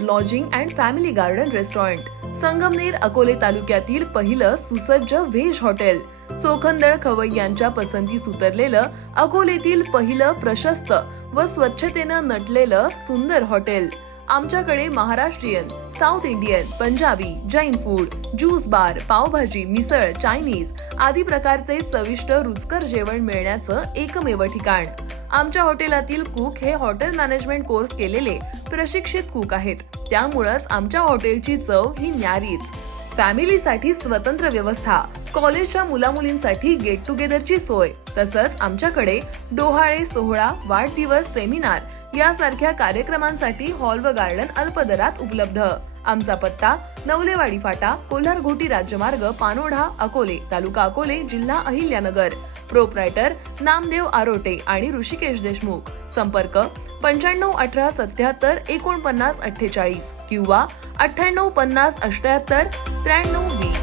Lodging and family garden restaurant Sangamner Akole तालुक्यातील पहिलं सुसज्ज व्हेज हॉटेल चोखंदळ खवय्यांच्या पसंतीस उतरलेलं अकोलेतील पहिलं प्रशस्त व स्वच्छतेनं नटलेलं सुंदर हॉटेल. आमच्याकडे Maharashtrian south Indian Punjabi Jain food juice bar pav bhaji misal Chinese आदी प्रकारचे चविष्ट रुचकर जेवण मिळण्याचं एकमेव ठिकाण. आमच्या हॉटेलातील कुक हे हॉटेल मॅनेजमेंट कोर्स केलेले प्रशिक्षित कुक आहेत. त्यामुळंच आमच्या हॉटेलची चव ही न्यारीच. फॅमिलीसाठी स्वतंत्र व्यवस्था कॉलेजच्या मुलामुलींसाठी गेट टुगेदरची सोय तसंच आमच्याकडे डोहाळे सोहळा वाढदिवस सेमिनार यासारख्या कार्यक्रमांसाठी हॉल व गार्डन अल्पदरात उपलब्ध. आमचा पत्ता नवलेवाडी फाटा कोल्हार घोटी राज्यमार्ग पानोढा अकोले तालुका अकोले जिल्हा अहिल्यानगर. प्रोपरायटर नामदेव आरोटे आणि ऋषिकेश देशमुख. संपर्क पंच्याण्णव अठरा सत्याहत्तर एकोणपन्नास अठ्ठेचाळीस किंवा अठ्ठ्याण्णव पन्नास अठ्याहत्तर त्र्याण्णव वीस.